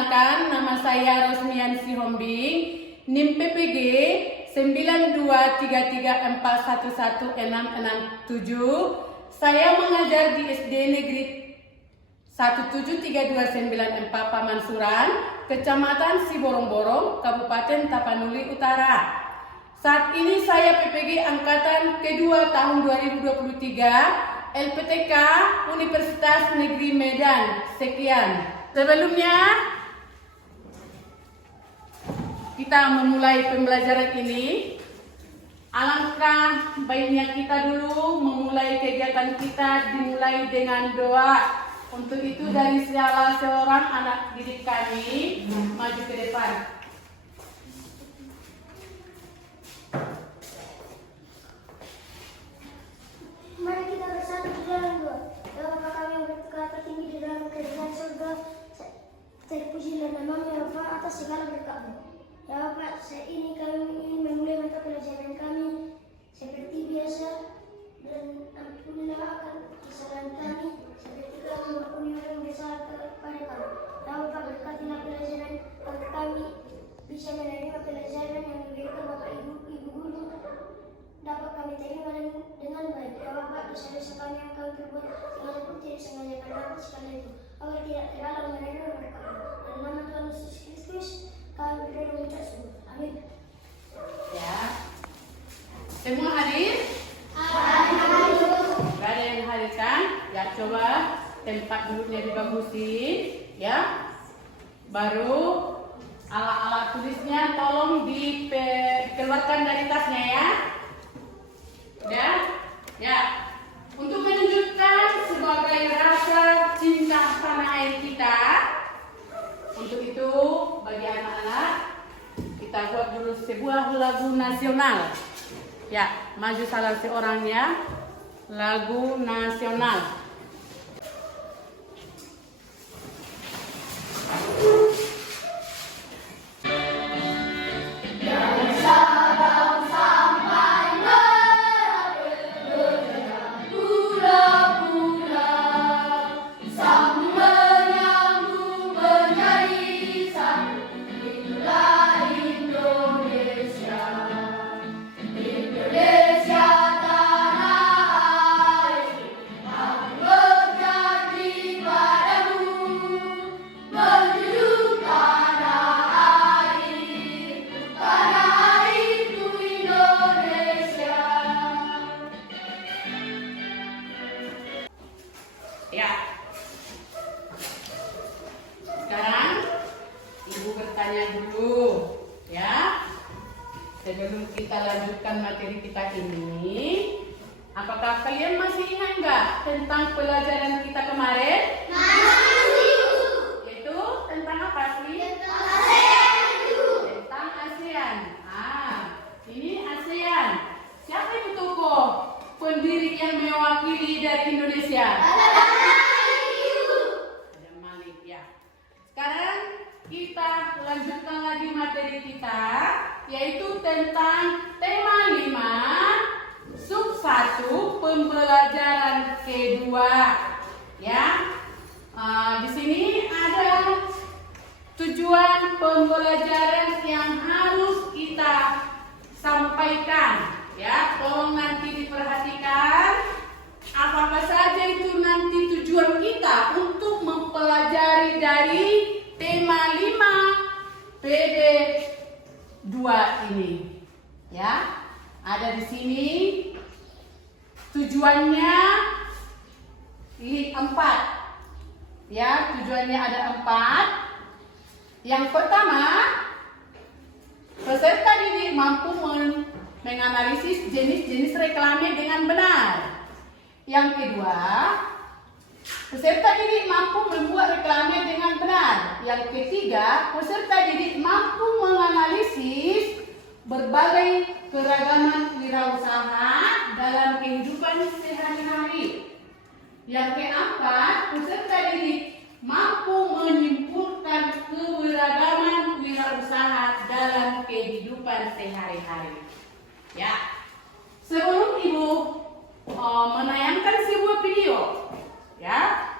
Perkenalkan, nama saya Rosmian Sihombing, NIM PPG 92334116667. Saya mengajar di SD Negeri 17329 Pamansuran, Kecamatan Siborong-Borong, Kabupaten Tapanuli Utara. Saat ini saya PPG Angkatan kedua tahun 2023, LPTK Universitas Negeri Medan. Sekian. Sebelumnya kita memulai pembelajaran ini. Alangkah baiknya kita dulu memulai kegiatan kita dimulai dengan doa. Untuk itu dari salah seorang anak didik kami maju ke depan. Mari kita bersatu di dalam doa. Ya Bapa kami yang berkata tinggi di dalam kerajaan surga, terpujilah namamu ya Bapa atas segala berkat-Mu. Ya Bapa, saat ini kami ingin memulai mata pelajaran kami seperti biasa, dan ampunilah akan kesalahan kami seperti kami mengampuni orang yang bersalah kepada kami. Ya Bapa, berkatilah pelajaran agar kami bisa menerima pelajaran yang diberikan Bapak Ibu guru, dapat kami terima dengan baik. Ya Bapa, dosa-dosa kami yang kami perbuat sengaja pun tidak sengaja kami dapat sekali itu, agar tidak terlalu menerima berkat-Mu. Dalam nama Tuhan Yesus Kristus kami berdoa dan mengucap syukur. Amin. Ya. Semua hadir? Gak ada yang hadir kan? Ya, coba tempat duduknya dibagusin, ya. Baru alat-alat tulisnya tolong dikeluarkan dari tasnya ya. Udah? Ya. Untuk menunjukkan sebagai rasa cinta tanah air kita, untuk itu bagi anak-anak kita buat dulu sebuah lagu nasional. Ya, maju salah seorangnya. Lagu nasional. Ya. Sekarang Ibu bertanya dulu, ya. Sebelum kita lanjutkan materi kita ini, apakah kalian masih ingat nggak tentang pelajaran kita kemarin? Itu tentang apa sih? Tentang ASEAN. Ini ASEAN. Siapa itu tokoh pendiri yang mewakili dari Indonesia? Ada Malik ya. Sekarang kita lanjutkan lagi materi kita, yaitu tentang tema 5 sub 1 pembelajaran kedua. Ya. Di sini ada tujuan pembelajaran yang harus kita sampaikan. Ya, tolong nanti diperhatikan apa saja itu nanti tujuan kita untuk mempelajari dari tema 5 PD 2 ini. Ya, ada di sini tujuannya 4. Ya, tujuannya ada 4. Yang pertama, peserta didik mampu menganalisis jenis-jenis reklame dengan benar. Yang kedua, peserta didik mampu membuat reklame dengan benar. Yang ketiga, peserta didik mampu menganalisis berbagai keragaman wirausaha dalam kehidupan sehari-hari. Yang keempat, peserta didik mampu menyimpulkan keberagaman wirausaha dalam kehidupan sehari-hari. Ya, sebelum Ibu menayangkan sebuah video, ya,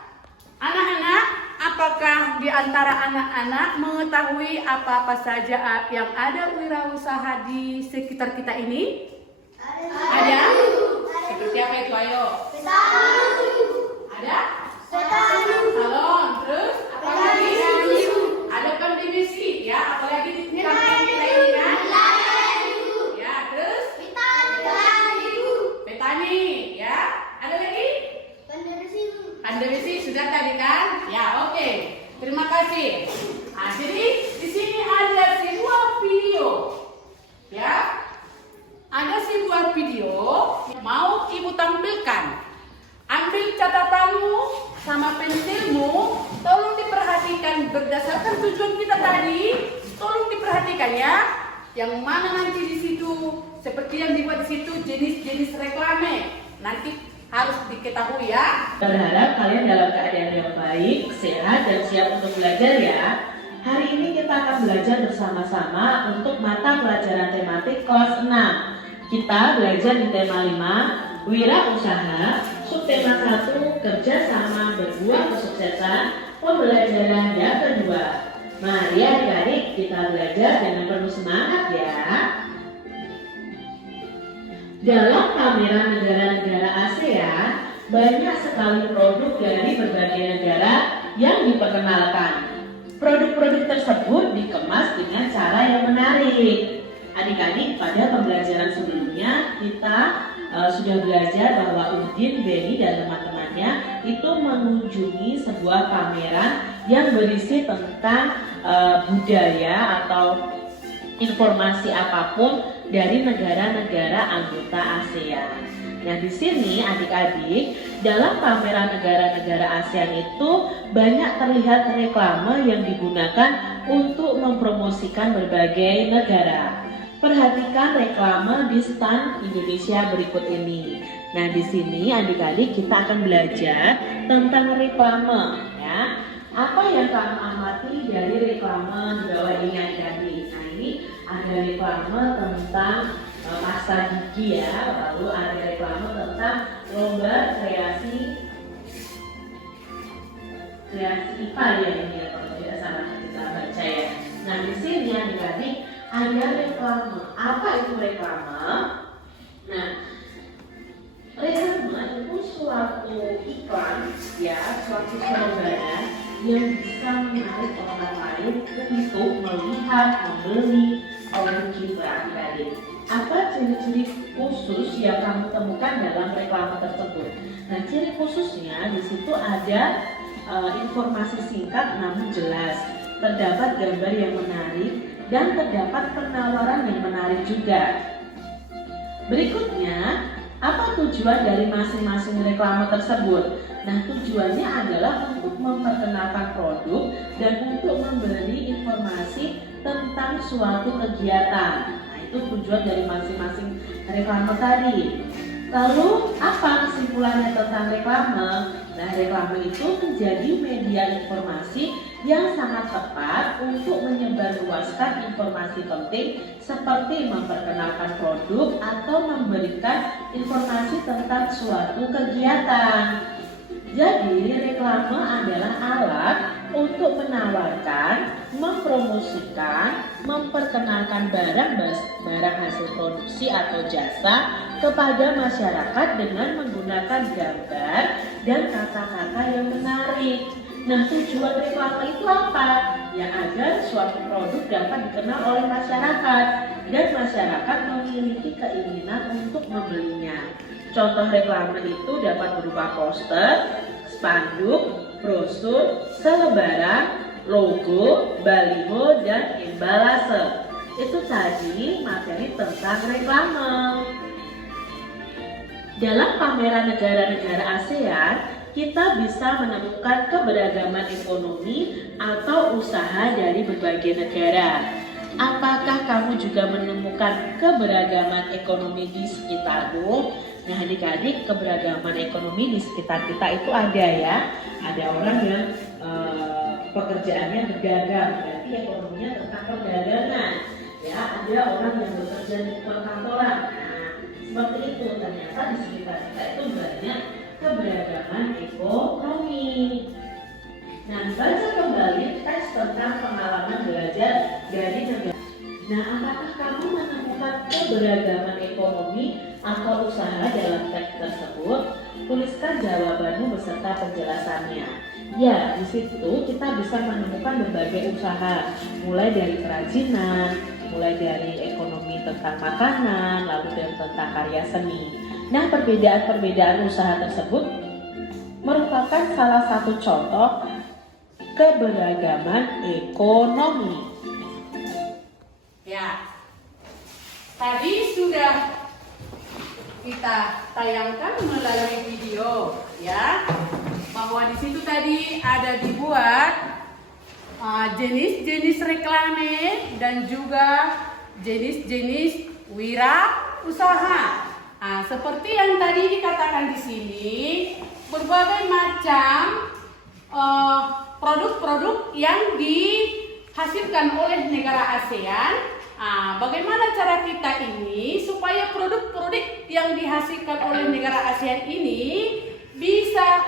anak-anak, apa apakah di antara anak-anak mengetahui apa-apa saja yang ada wirausaha di sekitar kita ini? Ada? Seperti apa itu? Ayo. Ada? Salon. Terus? Apa lagi? Ada kondisi, ya. Apalagi di kampung kita ini kan? Ya. Terus? Petani, ya. Ada lagi? Pandai besi sudah tadi kan? Ya, oke. Terima kasih. Nah, jadi di sini ada sebuah video. Ya. Ada sebuah video yang mau Ibu tampilkan. Ambil catatanmu sama pensilmu, tolong diperhatikan berdasarkan tujuan kita tadi. Tolong diperhatikan ya. Yang mana nanti di situ seperti yang dibuat di situ jenis-jenis reklame. Nanti harus diketahui ya. Berharap kalian dalam keadaan yang baik, sehat, dan siap untuk belajar ya. Hari ini kita akan belajar bersama-sama untuk mata pelajaran tematik kelas 6. Kita belajar di tema 5, wirausaha, subtema 1, kerjasama berbuah kesuksesan, pembelajaran yang kedua. Mari adik-adik kita belajar dengan penuh semangat ya. Dalam pameran negara-negara ASEAN, banyak sekali produk dari berbagai negara yang diperkenalkan. Produk-produk tersebut dikemas dengan cara yang menarik. Adik-adik, pada pembelajaran sebelumnya kita sudah belajar bahwa Udin, Beni, dan teman-temannya itu mengunjungi sebuah pameran yang berisi tentang budaya atau informasi apapun dari negara-negara anggota ASEAN. Nah, di sini adik-adik, dalam pameran negara-negara ASEAN itu banyak terlihat reklame yang digunakan untuk mempromosikan berbagai negara. Perhatikan reklame di stand Indonesia berikut ini. Nah, di sini adik-adik kita akan belajar tentang reklame ya. Apa yang kamu amati dari reklame di bawah ini adik-adik? Nah, ini ada reklame tentang pasta gigi ya, lalu ada reklame tentang lomba kreasi IPA ya ini ya, kalau tidak salah kita baca ya. Nah, di sini adik-adik ada reklame. Apa itu reklame? Nah, reklame itu suatu iklan ya, suatu selebaran yang bisa menarik orang lain untuk melihat, membeli produk kita adik-adik. Apa ciri-ciri khusus yang kamu temukan dalam reklame tersebut? Nah, ciri khususnya di situ ada informasi singkat namun jelas, terdapat gambar yang menarik dan terdapat penawaran yang menarik juga. Berikutnya, apa tujuan dari masing-masing reklame tersebut? Nah, tujuannya adalah untuk memperkenalkan produk dan untuk memberi informasi tentang suatu kegiatan. Nah, itu tujuan dari masing-masing reklame tadi. Lalu, apa kesimpulannya tentang reklame? Nah, reklame itu menjadi media informasi yang sangat tepat untuk menyebarluaskan informasi penting seperti memperkenalkan produk atau memberikan informasi tentang suatu kegiatan. Jadi, reklame adalah alat untuk menawarkan, mempromosikan, memperkenalkan barang hasil produksi atau jasa kepada masyarakat dengan menggunakan gambar dan kata-kata yang menarik. Nah, tujuan reklame itu apa? Ya, agar suatu produk dapat dikenal oleh masyarakat dan masyarakat memiliki keinginan untuk membelinya. Contoh reklame itu dapat berupa poster, spanduk, brosur, selebaran, logo, baliho, dan embalase. Itu tadi materi tentang reklame. Dalam pameran negara-negara ASEAN, kita bisa menemukan keberagaman ekonomi atau usaha dari berbagai negara. Apakah kamu juga menemukan keberagaman ekonomi di sekitarmu? Nah, adik-adik, keberagaman ekonomi di sekitar kita itu ada ya. Ada orang yang pekerjaannya berdagang, berarti ekonominya tentang perdagangan. Ya, ada orang yang bekerja di perkantoran. Nah, seperti itu. Ternyata di sekitar kita itu banyak keberagaman ekonomi. Nah, baca kembali teks tentang pengalaman belajar dari negara. Nah, apakah kamu menemukan keberagaman ekonomi atau usaha dalam teks tersebut? Tuliskan jawabanmu beserta penjelasannya. Ya, di situ kita bisa menemukan berbagai usaha, mulai dari kerajinan, mulai dari ekonomi tentang makanan, lalu dan tentang karya seni. Nah, perbedaan-perbedaan usaha tersebut merupakan salah satu contoh keberagaman ekonomi. Ya, tadi sudah kita tayangkan melalui video, ya, bahwa di situ tadi ada dibuat jenis-jenis reklame dan juga jenis-jenis wirausaha. Nah, seperti yang tadi dikatakan di sini, berbagai macam produk-produk yang dihasilkan oleh negara ASEAN. Bagaimana cara kita ini supaya produk-produk yang dihasilkan oleh negara ASEAN ini bisa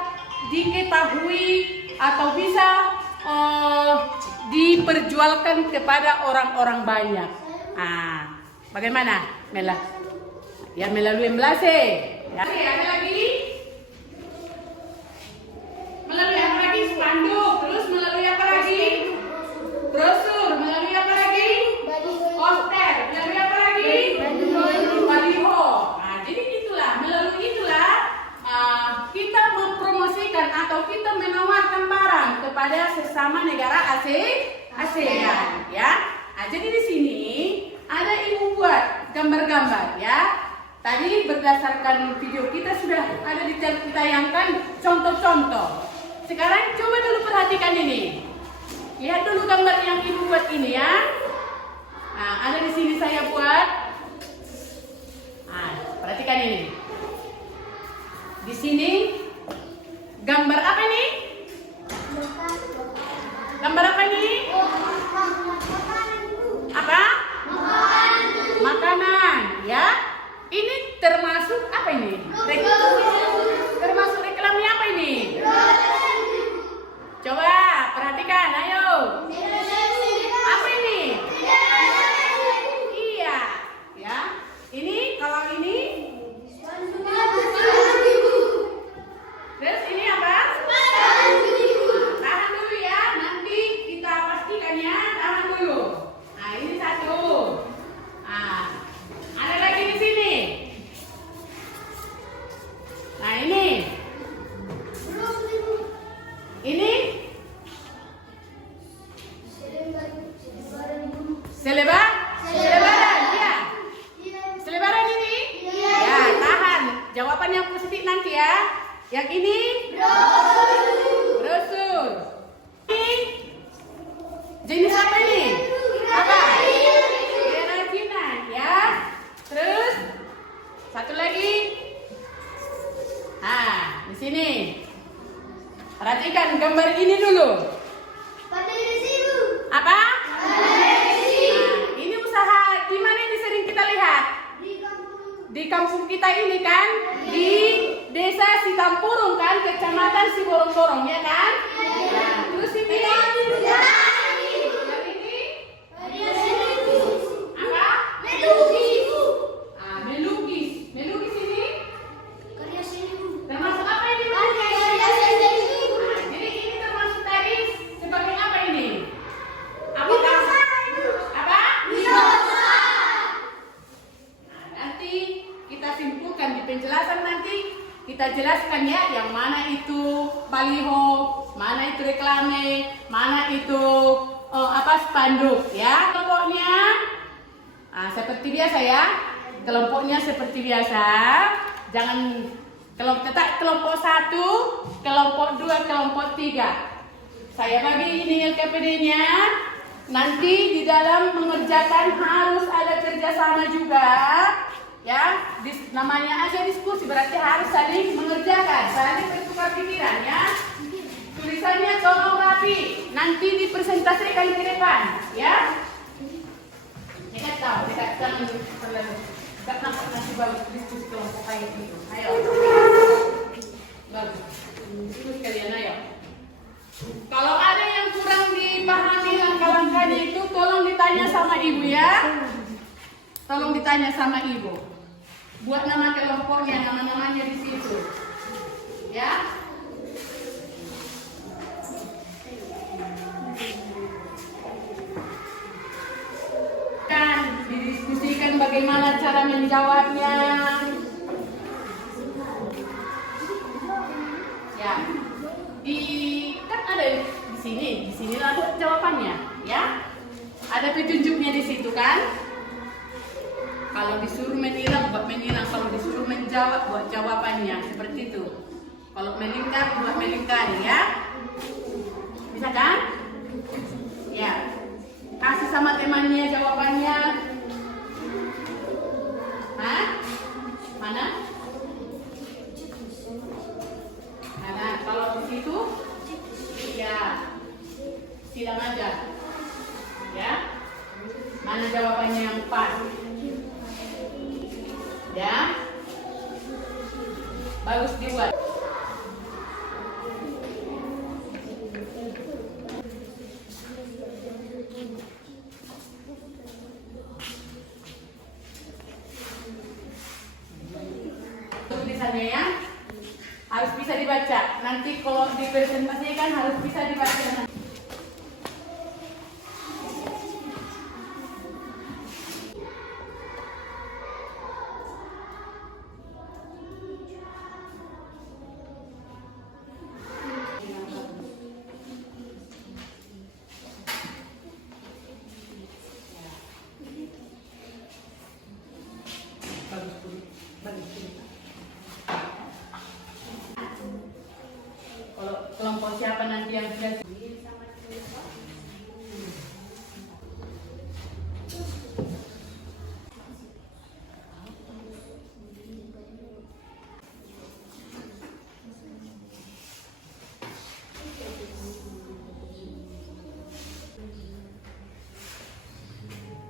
diketahui atau bisa diperjualkan kepada orang-orang banyak. Bagaimana, Mela? Ya, melalui Emblase. Ya, ada lagi? Melalui apa lagi? Spanduk. Terus melalui apa lagi? Brosur. Melalui apa lagi? Poster. Melalui apa lagi? Baliho. Nah, jadi itulah. Melalui itulah kita mempromosikan atau kita menawarkan barang kepada sesama negara ASEAN. Ya. Nah, jadi di sini ada ibu buat gambar-gambar, ya. Tadi berdasarkan video kita sudah ada ditayangkan contoh-contoh. Sekarang coba dulu perhatikan ini. Lihat dulu gambar yang ibu buat ini, ya. Nah, ada di sini saya buat. Nah, perhatikan ini. Di sini gambar apa ini? Gambar apa ini? Apa? Makanan, ya. Ini termasuk apa ini? Termasuk reklamnya apa ini? Coba perhatikan, ayo. Apa ini? Iya, ya. Ini kalau ini. Terus ini apa? Tahan dulu ya, nanti kita pastikan ya. Tahan dulu. Nah, ini satu. Nah, ada lagi di sini. Nah, ini. Ini selebaran, ya. Selebaran ini? Ya, tahan. Jawaban yang positif nanti ya. Yang ini? Brosur. Ini jenis apa ini? Apa? Kerajinan, ya. Terus satu lagi. Nah, di sini. Perhatikan gambar ini dulu. Apa? Nah, ini usaha di mana ini sering kita lihat? Di kampung kita ini kan? Di Desa Sitampurung kan? Kecamatan Siborong-borong, ya kan? Nah, terus ini? Apa? Melukis. Melukis ini? Termasuk apa ini? Jadi ini termasuk tadi sebagai apa ini? Apakah? Apa? Nah, nanti kita simpulkan di penjelasan nanti kita jelaskan ya yang mana itu baliho, mana itu reklame, mana itu spanduk ya. Kelompoknya seperti biasa ya. Kelompoknya seperti biasa. Jangan kelompok 1, kelompok 2, kelompok 3. Saya bagi ini LKPD-nya. Nanti di dalam mengerjakan harus ada kerjasama juga. Ya, namanya aja diskusi, berarti harus saling mengerjakan, saling bertukar pikiran ya. Tulisannya tolong rapi, nanti dipresentasikan ke depan, ya. Ingat tahu, tidak nampak nanti bagus diskusi kelompok kayak gitu. Ayo, bagus, terus kalian ayo. Kalau ada yang kurang dipahami langkah-langkahnya itu, tolong ditanya sama ibu ya. Tolong ditanya sama ibu. Buat nama kelompoknya, nama-namanya di situ. Ya. Kan didiskusikan bagaimana cara menjawabnya. Ya. Kan ada di sini lah jawabannya, ya. Ada petunjuknya di situ kan? Kalau disuruh menilang, buat menilang. Kalau disuruh menjawab, buat jawabannya. Seperti itu. Kalau melingkar, buat melingkar, ya. Bisa kan? Ya. Kasih sama temannya jawabannya. Hah? Mana? Nah, kalau di situ, ya. Sidang aja. Ya. Mana jawabannya yang pas? Ya. Bagus dibuat. Tulisannya ya harus bisa dibaca. Nanti kalau dipresentasikan harus bisa dibaca. Kalau kelompok siapa nanti yang sudah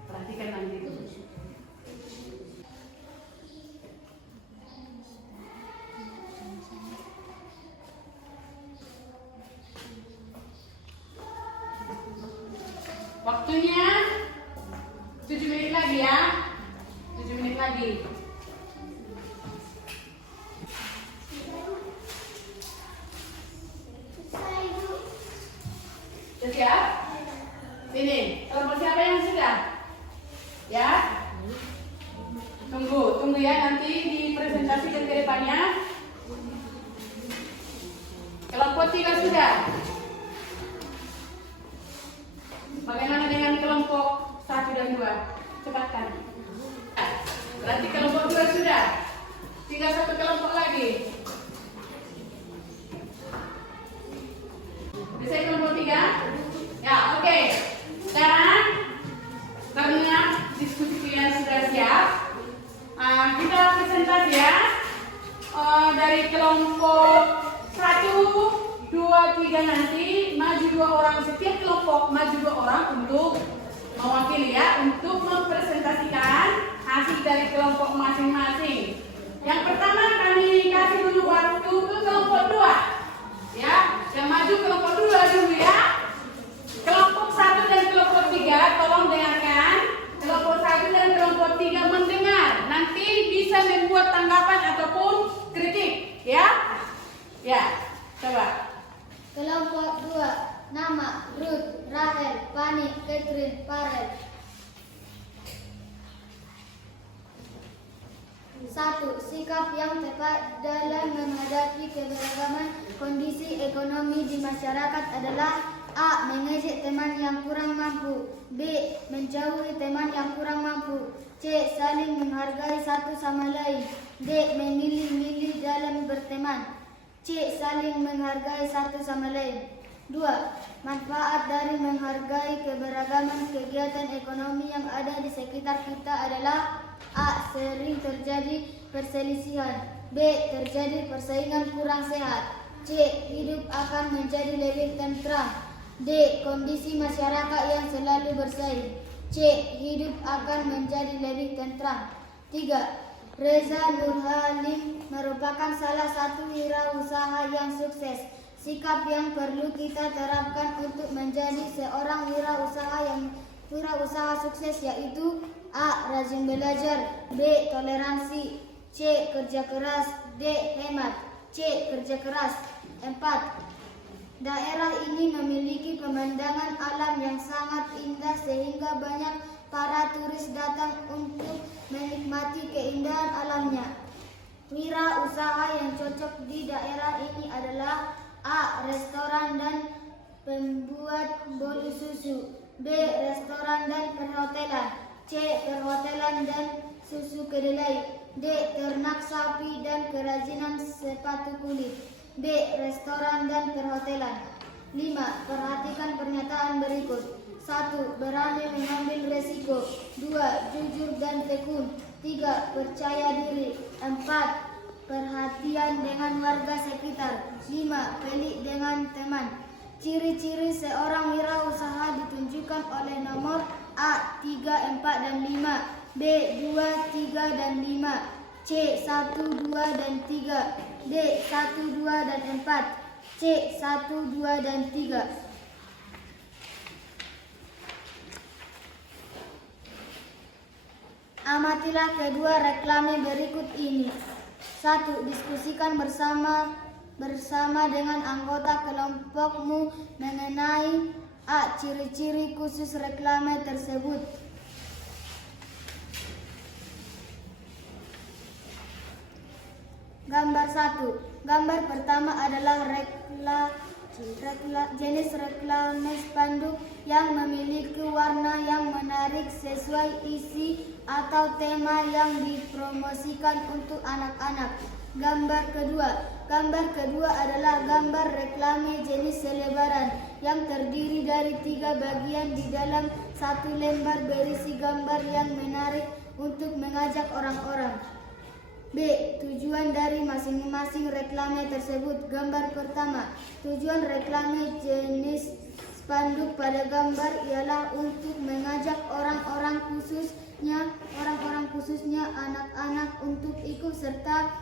perhatikan nanti itu. Waktunya 7 menit lagi ya. 7 menit lagi. Sudah siap? Sini, kelompok siapa yang sudah? Ya? Tunggu ya, nanti dipresentasikan ke depannya. Kelompok 3 sudah. Bagaimana dengan kelompok 1 dan 2? Cepatkan. Berarti kelompok 2 sudah. Tinggal 1 kelompok lagi. Bisa kelompok 3? Ya, oke. Sekarang karena diskusi kalian sudah siap, kita presentasi ya. Dari kelompok 1, 2, 3 nanti maju 2 orang, setiap kelompok maju 2 orang untuk mewakili ya, untuk mempresentasikan hasil dari kelompok masing-masing. Yang pertama kami kasih dulu waktu ke kelompok 2 ya, yang maju kelompok 2 dulu ya. Kelompok 1 dan kelompok 3 tolong dengarkan. Kelompok 1 dan kelompok 3 mendengar, nanti bisa membuat tanggapan ataupun kritik ya. Ya, coba. Kelompok 2, nama Ruth, Rahel, Fani, Catherine, Farel. 1. Sikap yang tepat dalam menghadapi keberagaman kondisi ekonomi di masyarakat adalah: A. Mengejek teman yang kurang mampu. B. Menjauhi teman yang kurang mampu. C. Saling menghargai satu sama lain. D. Memilih-milih dalam berteman. C. Saling menghargai satu sama lain. 2. Manfaat dari menghargai keberagaman kegiatan ekonomi yang ada di sekitar kita adalah: A. Sering terjadi perselisihan. B. Terjadi persaingan kurang sehat. C. Hidup akan menjadi lebih tentram. D. Kondisi masyarakat yang selalu bersaing. C. Hidup akan menjadi lebih tentram. 3. Reza Nurhalim merupakan salah satu wirausaha yang sukses. Sikap yang perlu kita terapkan untuk menjadi seorang wirausaha sukses yaitu A. Rajin belajar, B. Toleransi, C. Kerja keras, D. Hemat, C. Kerja keras. 4. Daerah ini memiliki pemandangan alam yang sangat indah sehingga banyak para turis datang untuk menikmati keindahan alamnya. Wira usaha yang cocok di daerah ini adalah A. Restoran dan pembuat bolu susu, B. Restoran dan perhotelan, C. Perhotelan dan susu kedelai, D. Ternak sapi dan kerajinan sepatu kulit, D. Restoran dan perhotelan. 5. Perhatikan pernyataan berikut. 1. Berani mengambil resiko, 2. Jujur dan tekun, 3. Percaya diri, 4. Perhatian dengan warga sekitar, 5. Pelik dengan teman. Ciri-ciri seorang wirausaha ditunjukkan oleh nomor A. 3, 4, dan 5, B. 2, 3, dan 5, C. 1, 2, dan 3, D. 1, 2, dan 4, C. 1, 2, dan 3. Amatilah kedua reklame berikut ini. 1. Diskusikan bersama dengan anggota kelompokmu mengenai A. Ciri-ciri khusus reklame tersebut. Gambar 1. Gambar pertama adalah jenis reklame spanduk yang memiliki warna yang menarik sesuai isi atau tema yang dipromosikan untuk anak-anak. Gambar kedua adalah gambar reklame jenis selebaran yang terdiri dari 3 bagian di dalam satu lembar berisi gambar yang menarik untuk mengajak orang-orang. B. Tujuan dari masing-masing reklame tersebut. Gambar pertama. Tujuan reklame jenis spanduk pada gambar ialah untuk mengajak orang-orang khususnya anak-anak untuk ikut serta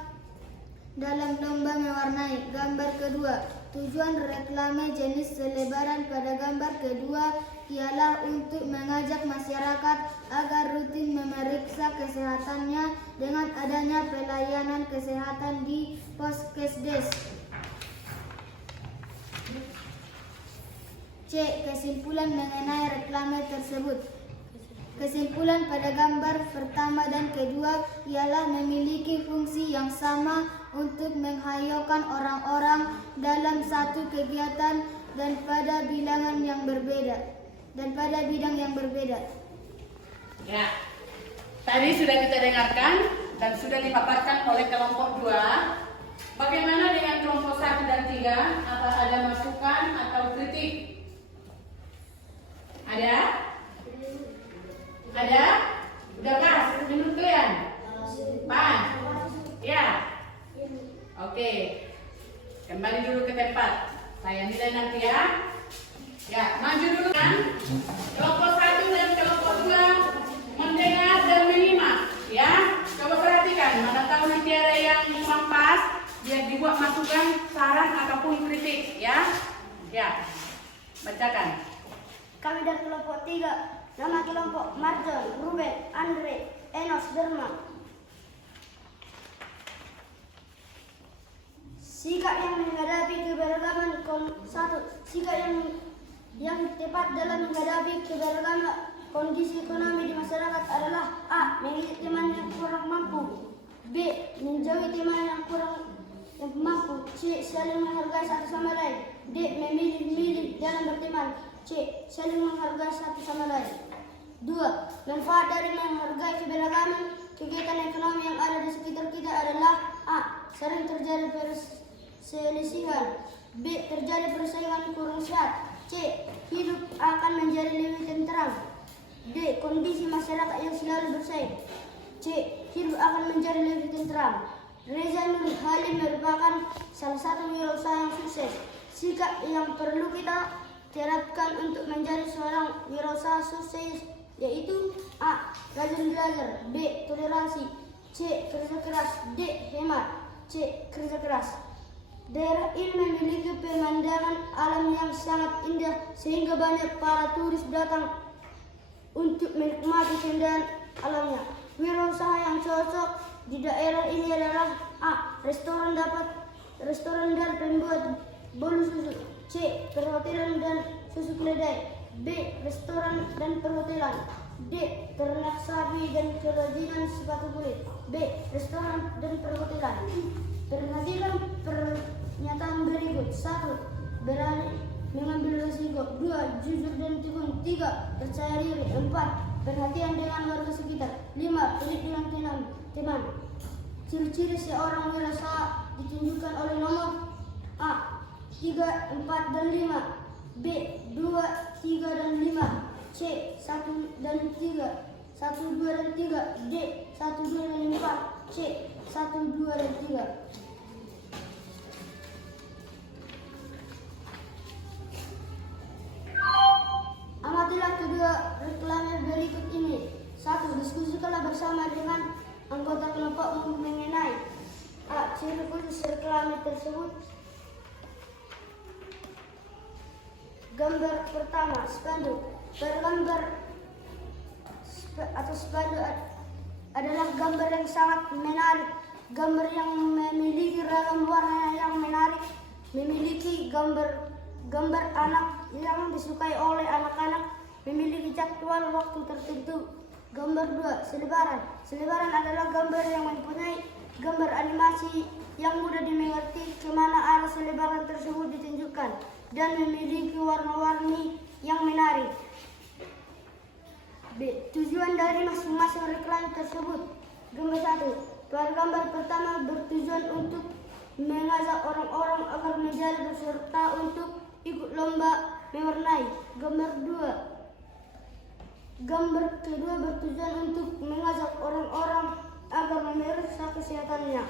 dalam lomba mewarnai. Gambar kedua. Tujuan reklame jenis selebaran pada gambar kedua ialah untuk mengajak masyarakat agar rutin memeriksa kesehatannya dengan adanya pelayanan kesehatan di Poskesdes. C. Kesimpulan mengenai reklame tersebut. Kesimpulan pada gambar pertama dan kedua ialah memiliki fungsi yang sama untuk menghayaukan orang-orang dalam satu kegiatan dan pada bidang yang berbeda. Ya, tadi sudah kita dengarkan dan sudah dipaparkan oleh kelompok 2. Bagaimana dengan kelompok 1 dan 3? Apa ada masukan atau kritik? Ada? Ada? Udah pas? Menurut kalian? Pas? Ya? Oke. Kembali dulu ke tempat. Saya nilai nanti ya. Ya, maju dulu kan. Kelompok 1 dan kelompok 2 mendengar dan menyimak. Ya, coba perhatikan. Mana tahu nanti ada yang memang pas, biar dibuat masukan, saran ataupun kritik. Ya, ya. Bacakan. Kami dari kelompok 3. Nama kelompok Marjon, Ruben, Andre, Enos, Derma. Sikap yang menghadapi keberagaman. 1. Sikap yang tepat dalam menghadapi keberagaman kondisi ekonomi di masyarakat adalah A. Memilih teman yang kurang mampu, B. Menjauhi teman yang kurang mampu, C. Saling menghargai satu sama lain, D. Memilih-milih dalam berteman, C. Saling menghargai satu sama lain. 2. Manfaat dari menghargai keberagaman kegiatan ekonomi yang ada di sekitar kita adalah A. Sering terjadi perselisihan, B. Terjadi persaingan kurang sehat, C. Hidup akan menjadi lebih tentram, D. Kondisi masyarakat yang selalu bersaing, C. Hidup akan menjadi lebih tentram. Reza Nur Halim merupakan salah satu wirausaha yang sukses. Sikap yang perlu kita terapkan untuk menjadi seorang wirausaha sukses yaitu A. Rajin belajar, B. Toleransi, C. Kerja keras, D. Hemat, C. Kerja keras. Daerah ini memiliki pemandangan alam yang sangat indah sehingga banyak para turis datang untuk menikmati keindahan alamnya. Wirausaha yang cocok di daerah ini adalah A. Restoran dan pembuat bolu susu. C. Perhotelan dan susu keledai. B. Restoran dan perhotelan. D. Ternak sapi dan kerajinan sepatu kulit. B. Restoran dan perhotelan. Perhatikan pernyataan berikut. 1. Berani mengambil risiko. 2. Jujur dan tekun. 3. Percaya diri. 4. Perhatian dengan warga sekitar. 5. Pelit dengan teman. Ciri-ciri seorang wirausaha ditunjukkan oleh nomor A. 3, 4, dan 5. B. 2, 3, dan 5. C. 1 dan 3. 1, 2, dan 3. D. 1, 2, dan 4. C. 1, 2, dan 3. Amatilah kedua reklame berikut ini. 1. Diskusikanlah bersama dengan anggota kelompok mengenai A. Ciri khusus reklame tersebut. Gambar pertama, spanduk. Bergambar atau spanduk adalah gambar yang sangat menarik. Gambar yang memiliki ragam warna yang menarik, memiliki gambar anak yang disukai oleh anak-anak, memiliki jadwal waktu tertentu. Gambar 2, selebaran. Selebaran adalah gambar yang mempunyai gambar animasi yang mudah dimengerti kemana arah selebaran tersebut ditunjukkan dan memiliki warna-warni yang menarik. B. Tujuan dari masing-masing reklam tersebut. Gambar 1. Gambar pertama bertujuan untuk mengajak orang-orang agar menjadi peserta untuk ikut lomba mewarnai. Gambar 2. Gambar kedua bertujuan untuk mengajak orang-orang agar memeriksa kesehatannya.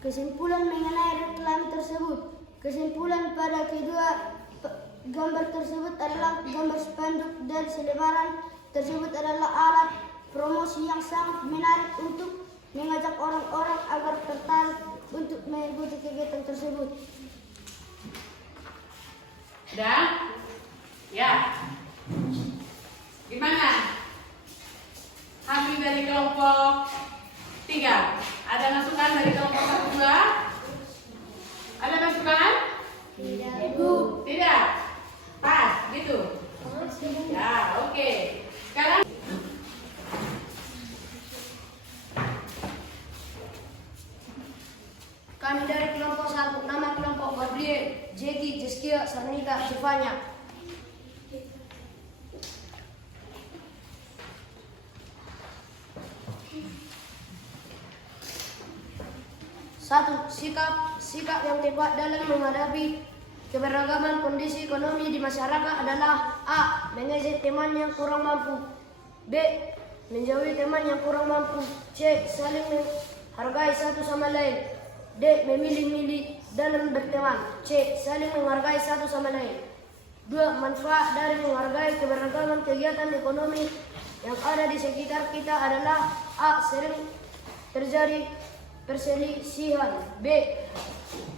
Kesimpulan mengenai reklam tersebut. Kesimpulan pada kedua gambar tersebut adalah gambar spanduk dan selebaran tersebut adalah alat promosi yang sangat menarik untuk mengajak orang-orang agar tertarik untuk mengikuti kegiatan tersebut. Udah? Ya. Gimana? Hasil dari kelompok 3. Ada masukan dari kelompok 2? Ada masukan? Tidak. Pas, gitu. Ya, oke. Sekarang Kami dari kelompok 1, nama kelompok Badlie, Jeki, Jeskia, Sarnika, Sivanya. 1. Sikap yang tepat dalam menghadapi keberagaman kondisi ekonomi di masyarakat adalah A. Mengejek teman yang kurang mampu. B. Menjauhi teman yang kurang mampu. C. Saling menghargai satu sama lain. D. Memilih-milih dalam berteman. C. Saling menghargai satu sama lain. 2. Manfaat dari menghargai keberagaman kegiatan ekonomi yang ada di sekitar kita adalah A. Sering terjadi perselisihan. B.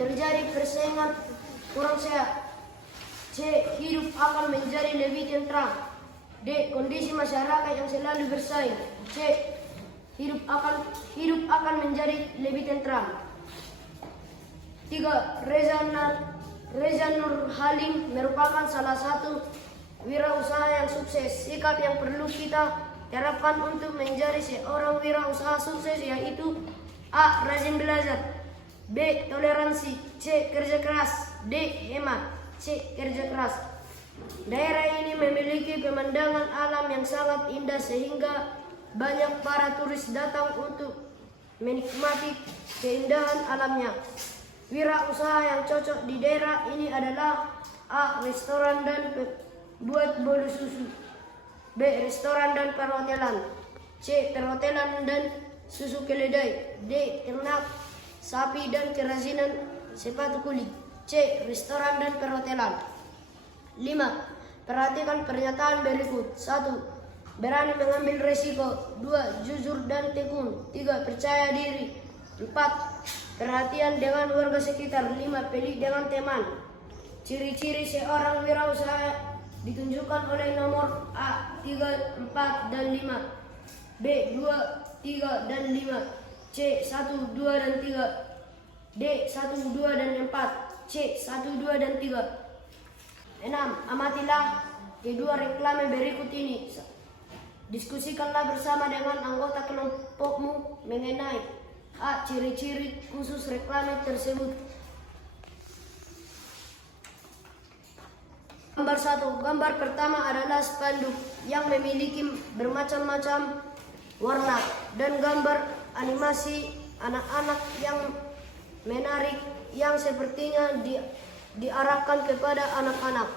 Terjadi persaingan kurang sehat. C. Hidup akan menjadi lebih tentram. D. Kondisi masyarakat yang selalu bersaing. C. Hidup akan menjadi lebih tentram. 3. Reza Nur Halim merupakan salah satu wirausaha yang sukses. Sikap yang perlu kita terapkan untuk menjadi seorang wirausaha sukses yaitu A. Rajin belajar. B. Toleransi. C. Kerja keras. D. Hemat. C. Kerja keras. Daerah ini memiliki pemandangan alam yang sangat indah sehingga banyak para turis datang untuk menikmati keindahan alamnya. Wirausaha yang cocok di daerah ini adalah A. Restoran dan buat bolu susu. B. Restoran dan perhotelan. C. Perhotelan dan susu keledai. D. Ternak sapi dan kerajinan sepatu kulit. C. Restoran dan perhotelan. 5. Perhatikan pernyataan berikut. 1. Berani mengambil resiko. 2. Jujur dan tekun. 3. Percaya diri. 4. 4. Perhatian dengan warga sekitar. 5. Pelik dengan teman. Ciri-ciri seorang wirausaha ditunjukkan oleh nomor A 3, 4, dan 5, B 2, 3, dan 5, C 1, 2, dan 3, D 1, 2, dan 4, C 1, 2, dan 3. 6. Amatilah kedua reklame berikut ini. Diskusikanlah bersama dengan anggota kelompokmu mengenai A. Ciri-ciri khusus reklame tersebut. Gambar 1. Gambar pertama adalah spanduk yang memiliki bermacam-macam warna dan gambar animasi anak-anak yang menarik yang sepertinya diarahkan kepada anak-anak.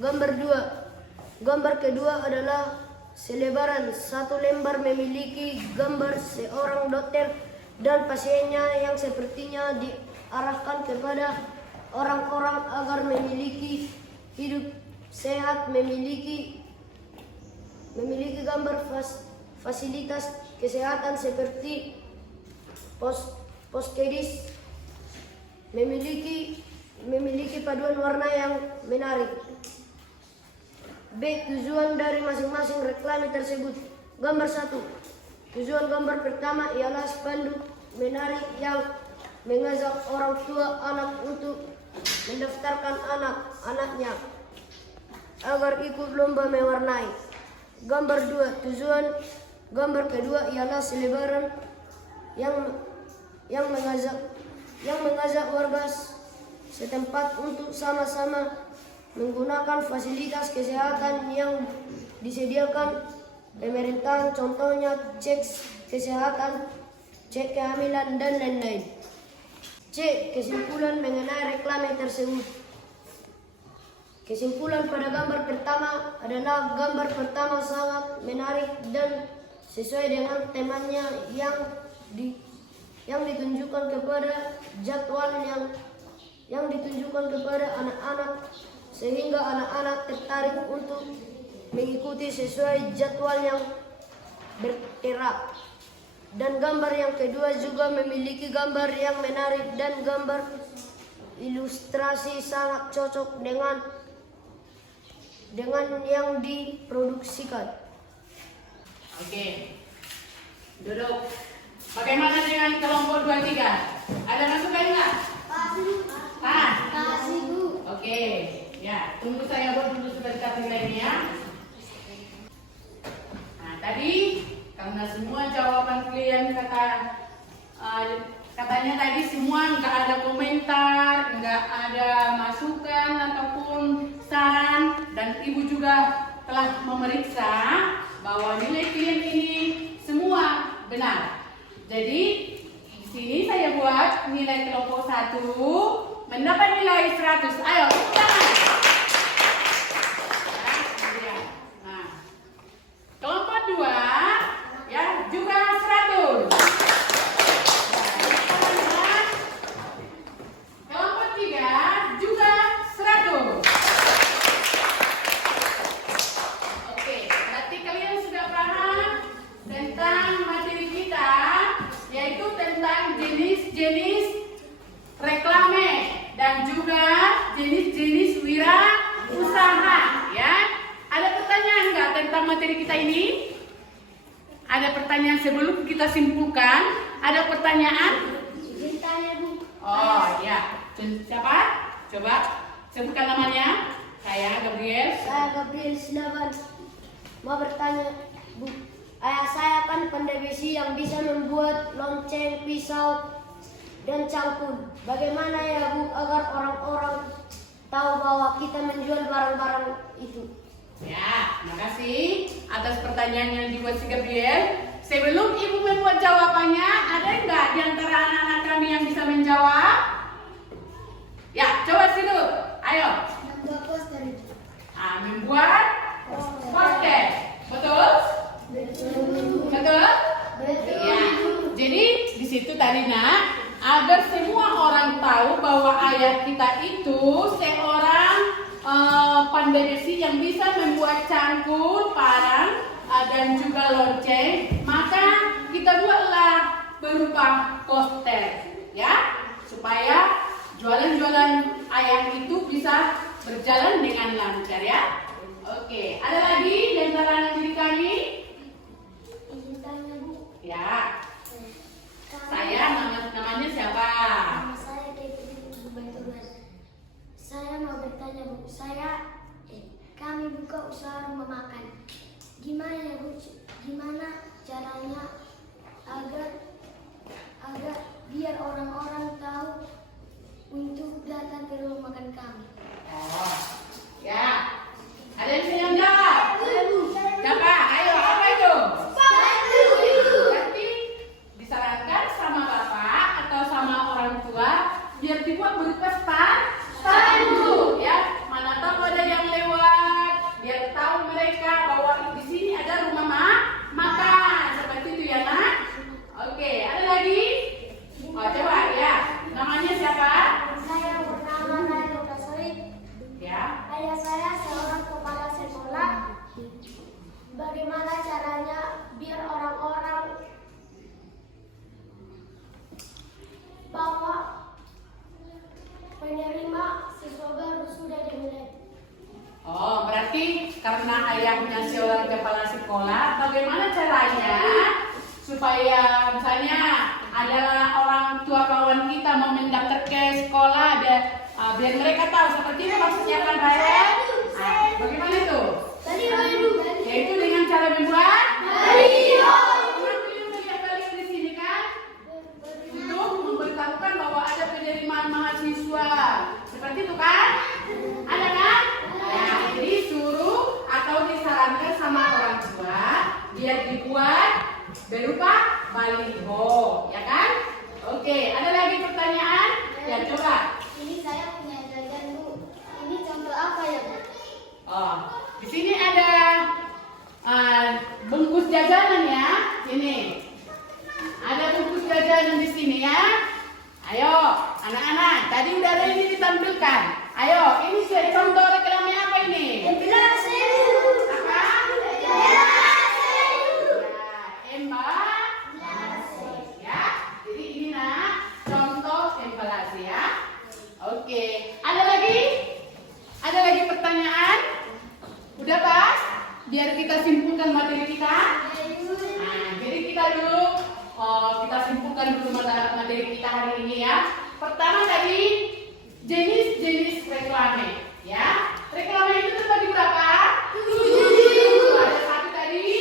Gambar 2. Gambar kedua adalah selebaran satu lembar memiliki gambar seorang dokter dan pasiennya yang sepertinya diarahkan kepada orang-orang agar memiliki hidup sehat, memiliki gambar fasilitas kesehatan seperti poskedis, memiliki paduan warna yang menarik. B. Tujuan dari masing-masing reklame tersebut. Gambar 1. Tujuan gambar pertama ialah spanduk menarik yang mengajak orang tua anak untuk mendaftarkan anak-anaknya agar ikut lomba mewarnai. Gambar 2. Tujuan gambar kedua ialah selebaran yang mengajak warga setempat untuk sama-sama menggunakan fasilitas kesehatan yang disediakan pemerintahan, contohnya cek kesehatan, cek kehamilan, dan lain-lain. C. Kesimpulan mengenai reklame tersebut. Kesimpulan pada gambar pertama adalah gambar pertama sangat menarik dan sesuai dengan temanya yang ditunjukkan kepada jadwal yang ditunjukkan kepada anak-anak sehingga anak-anak tertarik untuk mengikuti sesuai jadwal yang bergerak. Dan gambar yang kedua juga memiliki gambar yang menarik dan gambar ilustrasi sangat cocok dengan yang diproduksikan. Oke, duduk. Bagaimana dengan kelompok 2-3? Ada masukan nggak? Kasih Bu. Oke, ya tunggu saya buat dulu sudah dikasih lainnya. Nah tadi karena semua jawaban kalian katanya tadi semua nggak ada komentar, nggak ada masukan ataupun saran, dan ibu juga telah memeriksa bahwa nilai kalian ini semua benar. Jadi di sini saya buat nilai kelompok 1 mendapat nilai 100. Ayo, tepuk tangan. Ya, nah, kelompok 2 ya juga 100. Kelompok 3 juga 100. Oke, berarti kalian sudah paham tentang materi kita, yaitu tentang jenis-jenis reklame dan juga jenis-jenis wirausaha, ya. Ada pertanyaan nggak tentang materi kita ini? Ada pertanyaan sebelum kita simpulkan? Ada pertanyaan? Ditanya Bu. Oh ya, siapa? Coba sebutkan namanya. Saya Gabriel. Saya Gabriel Silaban. Mau bertanya Bu. Ayah saya kan pandai besi yang bisa membuat lonceng, pisau, dan cangkul. Bagaimana ya Bu agar orang-orang tahu bahwa kita menjual barang-barang itu? Ya, makasih atas pertanyaan yang dibuat si Gabriel. Sebelum ibu membuat jawabannya, ada nggak di antara anak-anak kami yang bisa menjawab? Ya, coba situ. Ayo. Membuat poster itu. Membuat poster. Betul? Betul? Ya. Jadi di situ tadi nak, agar semua orang tahu bahwa ayah kita itu seorang pandai besi yang bisa membuat cangkul, parang, dan juga lonceng, maka kita buatlah berupa poster, ya, supaya jualan-jualan ayam itu bisa berjalan dengan lancar, ya. Oke, ada lagi di antara diri kami? Izin tanya Bu. Ya, saya namanya siapa? Nama saya Deputi Baitulas. Saya mau bertanya Bu, kami buka usaha rumah makan. Gimana ya Bu? Gimana caranya agar biar orang-orang tahu untuk datang ke rumah makan kami? Oh, ya. Ada yang bisa jawab? Siapa? Ayo, apa itu? Berarti disarankan sama bapak atau sama orang tua biar dibuat berupa spanduk, ya. Mana tahu ada yang lewat, biar tahu mereka bahwa di sini ada rumah makan. Seperti itu ya, Nak. Oke, ada lagi? Oh, coba ya. Namanya siapa? Saya bernama Naila Kasari. Ya. Ayah saya seorang kepala sekolah. Bagaimana caranya biar orang-orang bahwa penerima siswa baru sudah dimulai? Oh, berarti karena ayahnya seorang kepala sekolah, bagaimana caranya supaya misalnya adalah orang tua kawan kita mau mendaftar ke sekolah, biar mereka tahu seperti itu maksudnya kan, Raya? Bagaimana itu? Yaitu dengan cara membuat video. Melihat balik di sini kan, untuk memberitahukan bahwa ada penerimaan mahasiswa. Seperti itu kan? Ada kan? Ya, jadi suruh atau disarankan sama orang tua biar dibuat berupa baliho, ya kan? Oke, ada lagi pertanyaan? Ya, coba. Ini saya punya jajan Bu. Ini contoh apa ya Bu? Oh, di sini ada bungkus jajanan ya. Sini. Ada bungkus jajanan di sini ya. Ayo, anak-anak, tadi udah ada ini ditampilkan. Ayo, ini contoh reklamnya apa ini? Embelase. Apa? Ya, jadi ini nak contoh embelase ya. Oke, ada lagi? Ada lagi pertanyaan? Udah pas? Biar kita simpulkan materi kita. Nah, jadi kita dulu, kita simpulkan dulu materi kita hari ini ya. Pertama tadi jenis-jenis reklame, ya. Reklame itu terbagi berapa? 7. Ada satu tadi.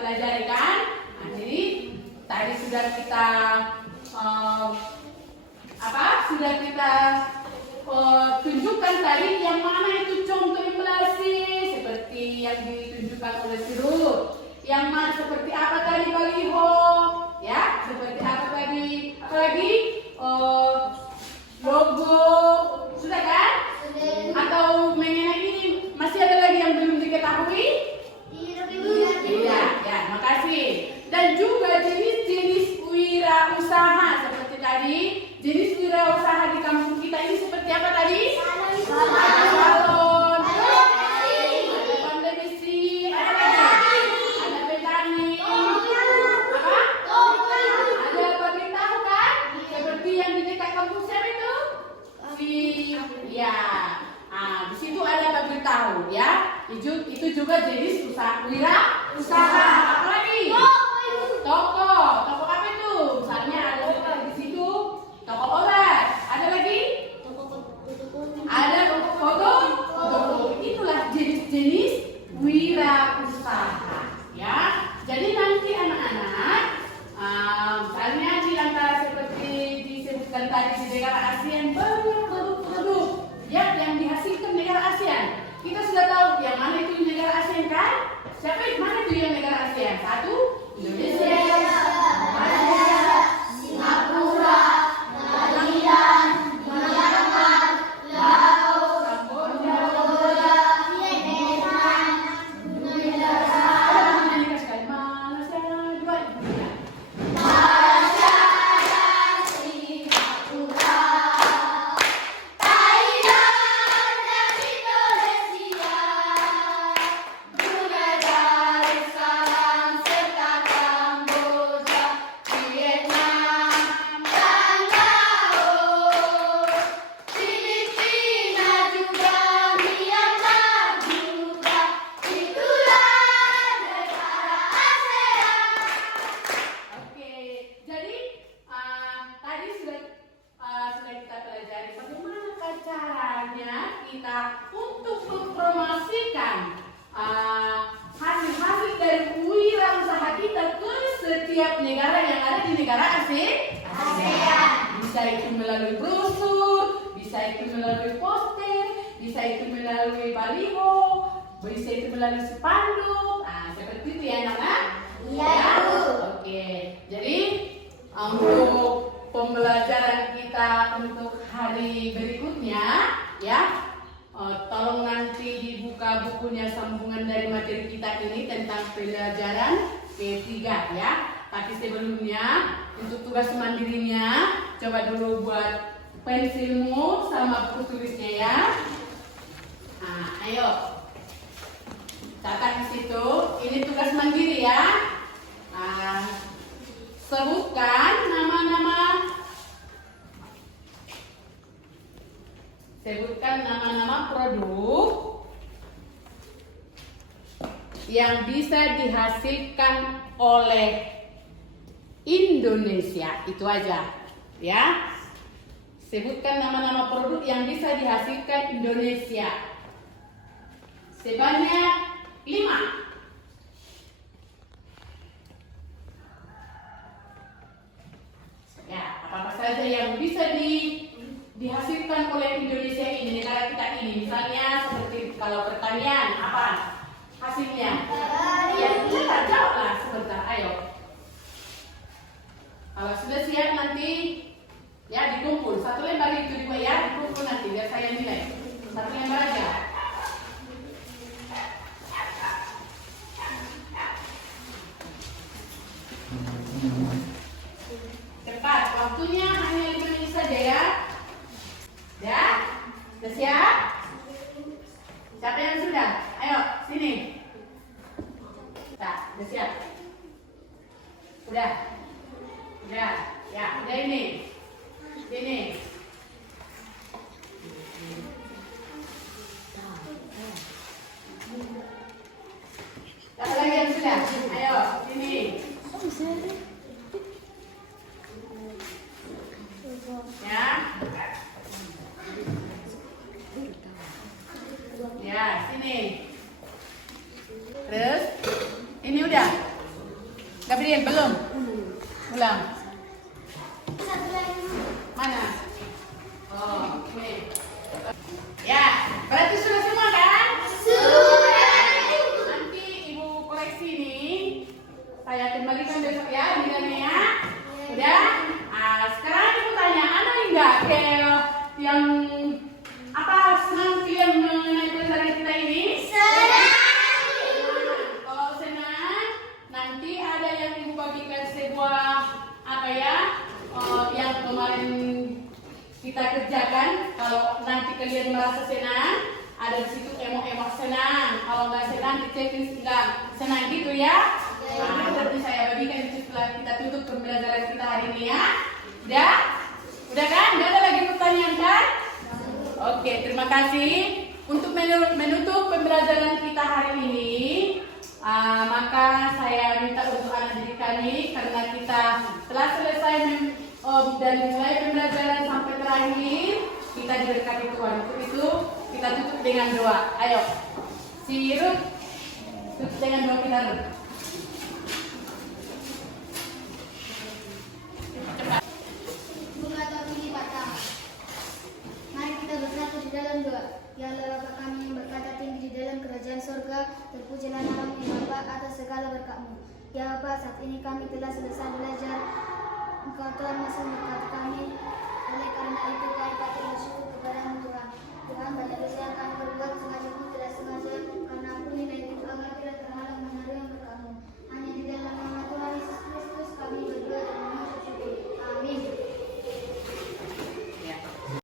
Pelajari kan? Nah, jadi tadi sudah kita sudah kita tunjukkan tadi yang mana itu contoh embelase seperti yang ditunjukkan oleh Sirut. Yang mana seperti apa tadi baliho, ya? Seperti apa tadi? Apalagi logo, sudah kan? Atau mengenai ini masih ada lagi yang belum diketahui? Iya, ya, makasih. Dan juga jenis-jenis wirausaha seperti tadi. Jenis wirausaha di kampung kita ini seperti apa tadi? Salon, ada pandai besi, ada petani, apa? Ada pabrik tahu kan? Seperti yang di dekat kampung siapa itu? Ya. Nah, di situ ada pabrik tahu, ya. Itu juga jenis wirausaha. Apa lagi? Toko apa itu? Misalnya ada di situ toko obat. Ada lagi? Ada toko foto. Itulah jenis-jenis wirausaha, ya. Jadi nanti anak-anak, misalnya di antara seperti disebutkan tadi di negara ASEAN banyak produk-produk ya yang dihasilkan negara ASEAN. Kita sudah tahu yang mana itu negara ASEAN kan? Siapa yang mana itu yang negara ASEAN? Satu, Indonesia, Malaysia, Singapura, Thailand, Myanmar, Laos, Kamboja, Vietnam, Indonesia, Maka untuk mempromosikan hasil-hasil dari wirausaha kita ke setiap negara yang ada di negara ASEAN. Bisa itu melalui brosur, bisa itu melalui poster, bisa itu melalui baliho, bisa itu melalui spanduk. Nah, seperti itu ya anak-anak? Iya, Bu. Oke, jadi untuk pembelajaran kita untuk hari berikutnya ya, tolong nanti dibuka bukunya sambungan dari materi kita ini tentang pelajaran ketiga ya. Tapi sebelumnya untuk tugas mandirinya coba dulu buat pensilmu sama buku tulisnya ya. Nah, ayo catat di situ. Ini tugas mandiri ya. Nah, sebutkan nama-nama produk yang bisa dihasilkan oleh Indonesia. Itu aja ya. Sebutkan nama-nama produk yang bisa dihasilkan Indonesia sebanyak 5. Ya, apa-apa saja yang bisa dihasilkan oleh Indonesia ini, negara kita ini. Misalnya seperti kalau pertanian, apa hasilnya? Ya, cepat jawablah sebentar, ayo. Kalau sudah siap nanti ya dikumpul. Satu lembar itu juga ya, dikumpul nanti biar saya nilai. Satu lembar aja. Cepat, waktunya hanya 5 menit saja ya. Ya, sudah siap? Siapa yang sudah? Ayo, sini. Nah, sudah siap? Udah? Udah, ya, udah ini. Sini. Siapa lagi yang sudah? Ayo, sini. Ya. Ya, sini. Terus, ini udah. Gabriel belum? Ulang. Mana? Oh, ini. Ya, berarti sudah semua kan? Sudah. Nanti Ibu koreksi nih. Saya kembalikan besok ya nilainya. Udah? Sekarang Ibu tanya, ada enggak kayak yang apa senang film mengenai pelajaran kita ini? Kalau senang, nanti ada yang Ibu bagikan sebuah apa ya? Yang kemarin kita kerjakan. Kalau nanti kalian merasa senang, ada di situ emok-emok senang. Kalau nggak senang, dicek nggak senang gitu ya. Nah, nanti saya bagikan setelah kita tutup pembelajaran kita hari ini ya. Udah? Udah kan? Nggak ada lagi pertanyaan kan? Oke, terima kasih. Untuk menutup pembelajaran kita hari ini, maka saya minta untuk anak didik kami, karena kita telah selesai dari mulai pembelajaran sampai terakhir, kita diberkati Tuhan. Untuk itu kita tutup dengan doa. Ayo, si Ruth tutup dengan doa kita Ruth. Buka tinggi batang. Mari kita bersatu di dalam doa. Ya Allah Bapa kami yang berkata tinggi di dalam kerajaan surga, terpujilah namamu ya Bapa atas segala berkat-Mu. Ya Bapa, saat ini kami telah selesai belajar. Engkau Tuhan masih memberkati kami. Oleh karena itu kami patut bersyukur kepada-Mu Tuhan. Tuhan, banyak dosa yang kami